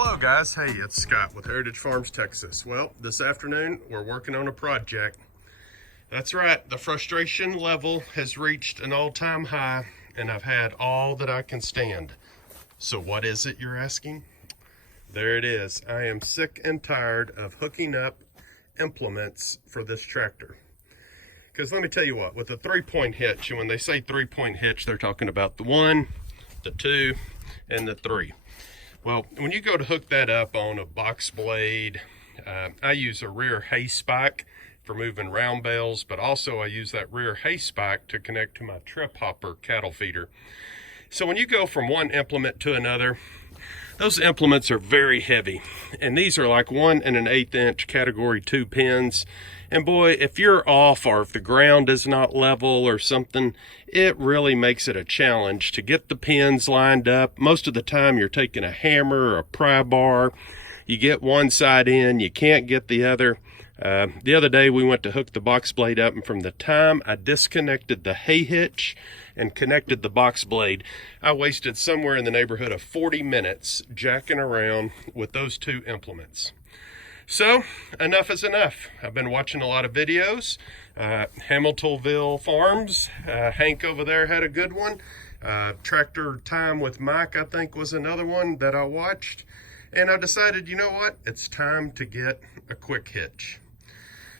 Hello guys, hey, it's Scott with Heritage Farms, Texas. Well, this afternoon we're working on a project. That's right, the frustration level has reached an all-time high and I've had all that I can stand. So what is it, you're asking? There it is. I am sick and tired of hooking up implements for this tractor. Because let me tell you what, with a 3-point hitch, and when they say 3-point hitch, they're talking about the 1, the 2, and the 3. Well, when you go to hook that up on a box blade, I use a rear hay spike for moving round bales, but also I use that rear hay spike to connect to my trip hopper cattle feeder. So when you go from one implement to another, those implements are very heavy, and these are like 1 1/8 inch category 2 pins. And boy, if you're off or if the ground is not level or something, it really makes it a challenge to get the pins lined up. Most of the time you're taking a hammer or a pry bar. You get one side in, you can't get the other. The other day we went to hook the box blade up, and from the time I disconnected the hay hitch and connected the box blade, I wasted somewhere in the neighborhood of 40 minutes jacking around with those two implements. So, enough is enough. I've been watching a lot of videos. Hamiltonville Farms, Hank over there had a good one. Tractor Time with Mike, I think, was another one that I watched. And I decided, you know what? It's time to get a quick hitch.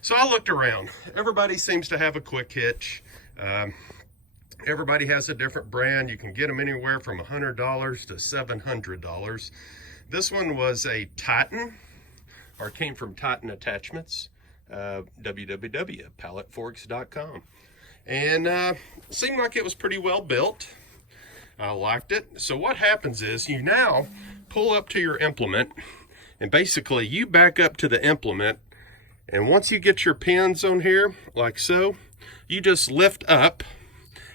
So I looked around. Everybody seems to have a quick hitch. Everybody has a different brand. You can get them anywhere from $100 to $700. This one was a Titan, or came from Titan Attachments, www.palletforks.com. And seemed like it was pretty well built. I liked it. So what happens is you now pull up to your implement, and basically you back up to the implement, and once you get your pins on here, like so, you just lift up,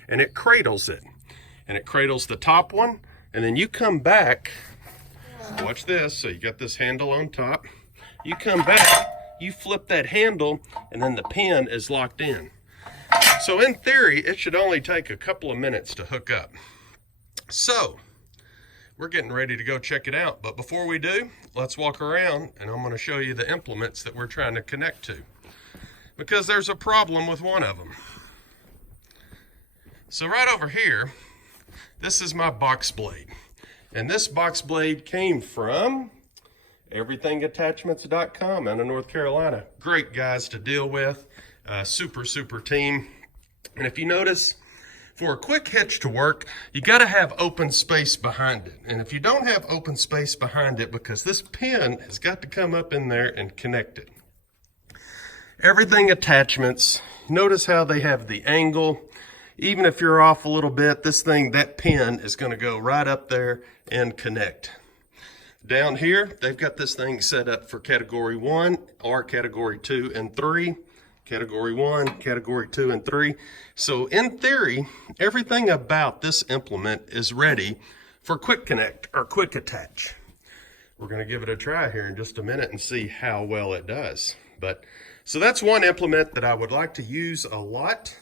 and it cradles it. And it cradles the top one, and then you come back, watch this, so you got this handle on top. You come back, you flip that handle, and then the pin is locked in. So in theory, it should only take a couple of minutes to hook up. So, we're getting ready to go check it out. But before we do, let's walk around, and I'm going to show you the implements that we're trying to connect to. Because there's a problem with one of them. So right over here, this is my box blade. And this box blade came from everythingattachments.com out of North Carolina. Great guys to deal with, super team. And if you notice, for a quick hitch to work, you got to have open space behind it. And if you don't have open space behind it, because this pin has got to come up in there and connect it. Everything Attachments, notice how they have the angle. Even if you're off a little bit, that pin is going to go right up there and connect. Down here, they've got this thing set up for category 1 or category 2 and 3. Category 1, category 2, and 3. So in theory, everything about this implement is ready for quick connect or quick attach. We're going to give it a try here in just a minute and see how well it does. So that's one implement that I would like to use a lot,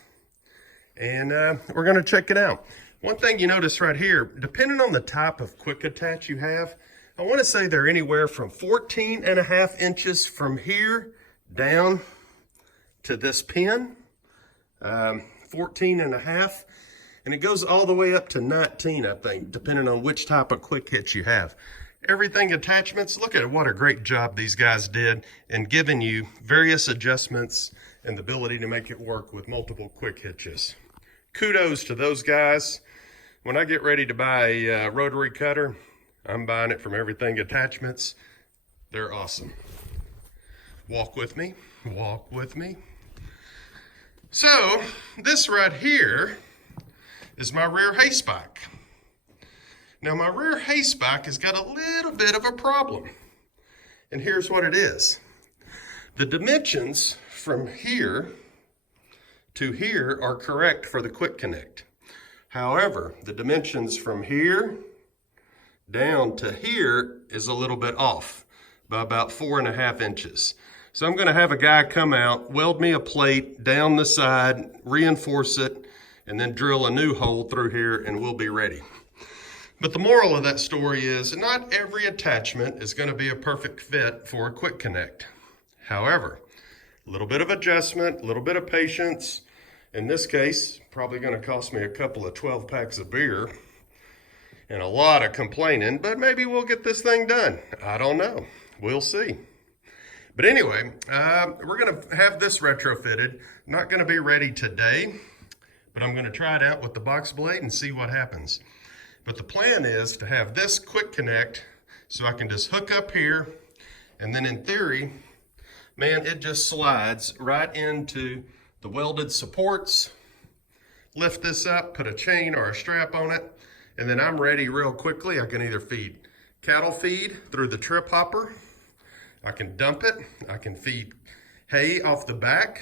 and we're going to check it out. One thing you notice right here, depending on the type of quick attach you have, I want to say they're anywhere from 14.5 inches from here down to this pin, 14.5, and it goes all the way up to 19, I think, depending on which type of quick hitch you have. Everything Attachments, look at what a great job these guys did in giving you various adjustments and the ability to make it work with multiple quick hitches. Kudos to those guys. When I get ready to buy a rotary cutter, I'm buying it from Everything Attachments. They're awesome. Walk with me, walk with me. So, this right here is my rear hay spike. Now, my rear hay spike has got a little bit of a problem. And here's what it is. The dimensions from here to here are correct for the quick connect. However, the dimensions from here down to here is a little bit off by about 4.5 inches. So I'm going to have a guy come out, weld me a plate down the side, reinforce it, and then drill a new hole through here, and we'll be ready. But the moral of that story is not every attachment is going to be a perfect fit for a quick connect. However, a little bit of adjustment, a little bit of patience. In this case, probably going to cost me a couple of 12 packs of beer and a lot of complaining, but maybe we'll get this thing done. I don't know. We'll see. But anyway, we're going to have this retrofitted. Not going to be ready today, but I'm going to try it out with the box blade and see what happens. But the plan is to have this quick connect so I can just hook up here, and then in theory, man, it just slides right into the welded supports. Lift this up, put a chain or a strap on it, and then I'm ready real quickly. I can either feed cattle feed through the trip hopper, I can dump it, I can feed hay off the back,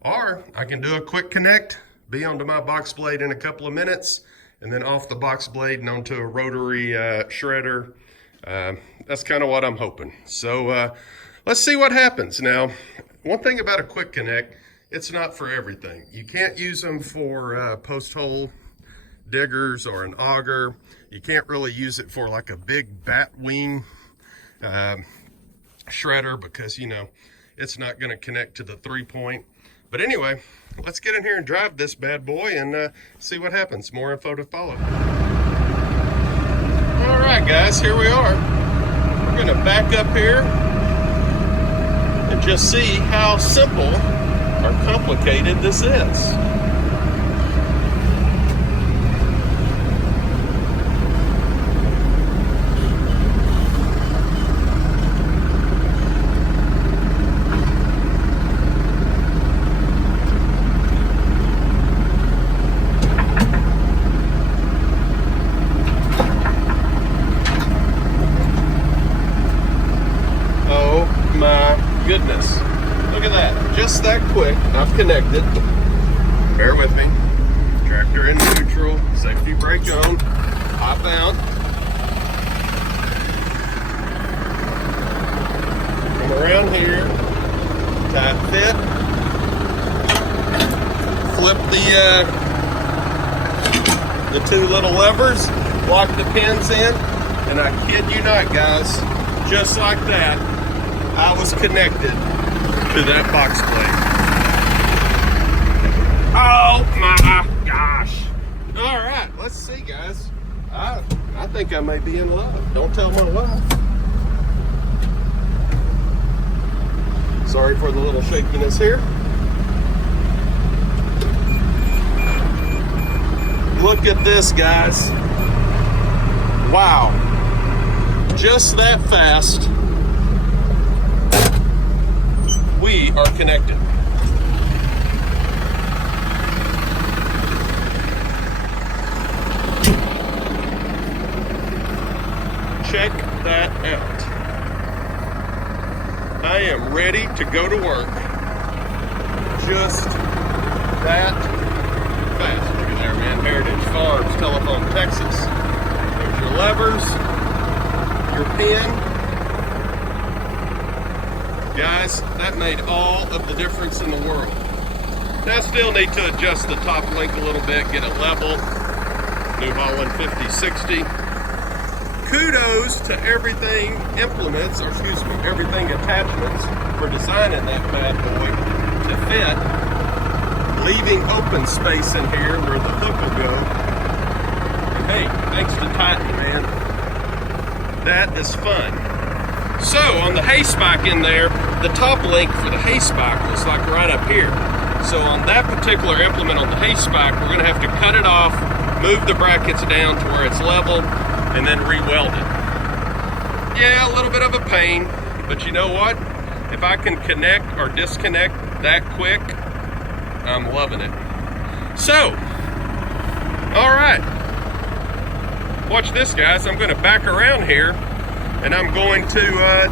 or I can do a quick connect, be onto my box blade in a couple of minutes, and then off the box blade and onto a rotary shredder. That's kind of what I'm hoping. So let's see what happens. Now, one thing about a quick connect, it's not for everything. You can't use them for post hole diggers or an auger. You can't really use it for like a big bat wing shredder because, you know, it's not going to connect to the 3-point. But anyway, let's get in here and drive this bad boy and see what happens. More info to follow. All right, guys, here we are. We're going to back up here and just see how simple or complicated this is. Goodness, look at that, just that quick. I've connected. Bear with me. Tractor in neutral, safety brake on, hop out. Come around here, tight fit. Flip the two little levers, lock the pins in, and I kid you not, guys, just like that, I was connected to that box blade. Oh my gosh. All right, let's see, guys. I think I may be in love. Don't tell my wife. Sorry for the little shakiness here. Look at this, guys. Wow. Just that fast. We are connected. Check that out. I am ready to go to work. Just that fast. Look at there, man. Heritage Farms, Telephone, Texas. There's your levers, your pin. Guys, that made all of the difference in the world. Now I still need to adjust the top link a little bit, get it level. New Holland 5060. Kudos to everything implements, or excuse me, everything attachments for designing that bad boy to fit. Leaving open space in here where the hook will go. And hey, thanks to Titan, man. That is fun. So on the hay spike in there, the top link for the hay spike was like right up here. So on that particular implement on the hay spike, we're gonna have to cut it off, move the brackets down to where it's level, and then re-weld it. Yeah, a little bit of a pain, but you know what? If I can connect or disconnect that quick, I'm loving it. So, all right. Watch this, guys. I'm gonna back around here and I'm going to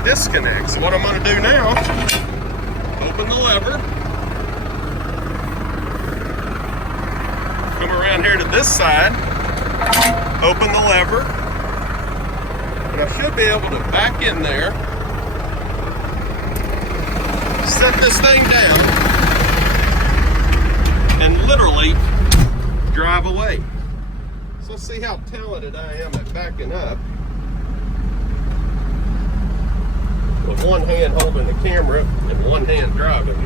disconnect. So what I'm going to do now, open the lever, come around here to this side, open the lever, and I should be able to back in there, set this thing down, and literally drive away. So let's see how talented I am at backing up. With one hand holding the camera and one hand driving.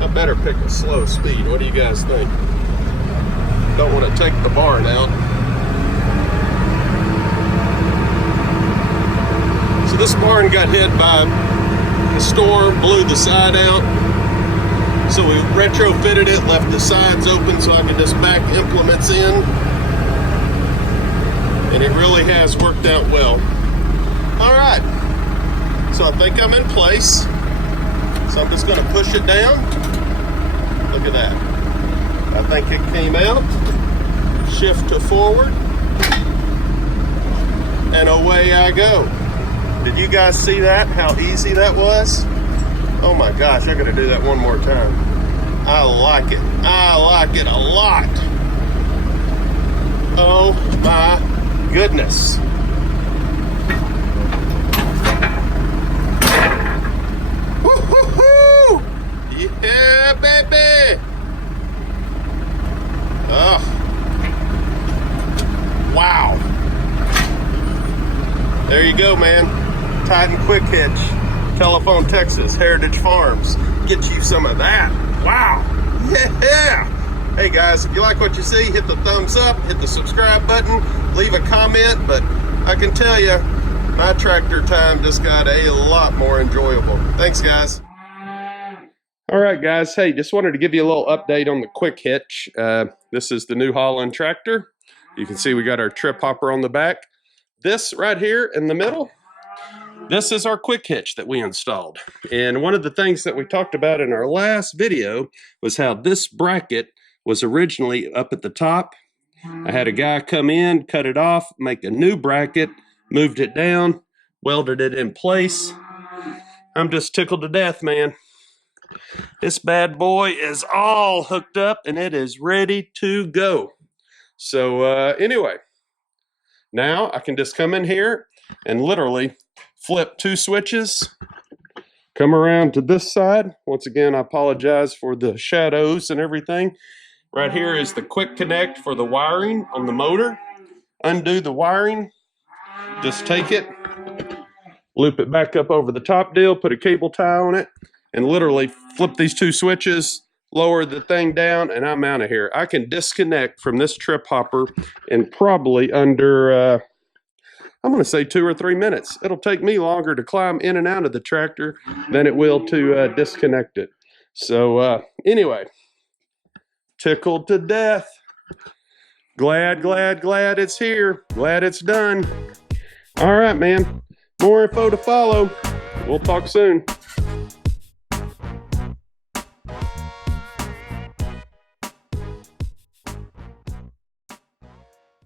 I better pick a slow speed. What do you guys think? Don't want to take the barn out. So this barn got hit by the storm, blew the side out. So we retrofitted it, left the sides open so I could just back implements in. And it really has worked out well. All right, so I think I'm in place. So I'm just gonna push it down. Look at that. I think it came out. Shift to forward. And away I go. Did you guys see that? How easy that was? Oh my gosh, I gotta do that one more time. I like it. I like it a lot. Oh my goodness. Woo-hoo-hoo! Yeah, baby! Oh. Wow. There you go, man. Titan Quick Hitch. Telephone, Texas, Heritage Farms. Get you some of that. Wow. Yeah. Hey guys, if you like what you see, hit the thumbs up, hit the subscribe button, leave a comment, but I can tell you, my tractor time just got a lot more enjoyable. Thanks, guys. All right, guys. Hey, just wanted to give you a little update on the Quick Hitch. This is the New Holland tractor. You can see we got our trip hopper on the back. This right here in the middle, this is our Quick Hitch that we installed. And one of the things that we talked about in our last video was how this bracket was originally up at the top. I had a guy come in, cut it off, make a new bracket, moved it down, welded it in place. I'm just tickled to death, man. This bad boy is all hooked up and it is ready to go. So anyway, now I can just come in here and literally flip two switches, come around to this side. Once again, I apologize for the shadows and everything. Right here is the quick connect for the wiring on the motor. Undo the wiring, just take it, loop it back up over the top deal, put a cable tie on it, and literally flip these two switches, lower the thing down, and I'm out of here. I can disconnect from this trip hopper in probably under, I'm going to say 2 or 3 minutes. It'll take me longer to climb in and out of the tractor than it will to disconnect it. So anyway, tickled to death. Glad it's here. Glad it's done. All right, man. More info to follow. We'll talk soon.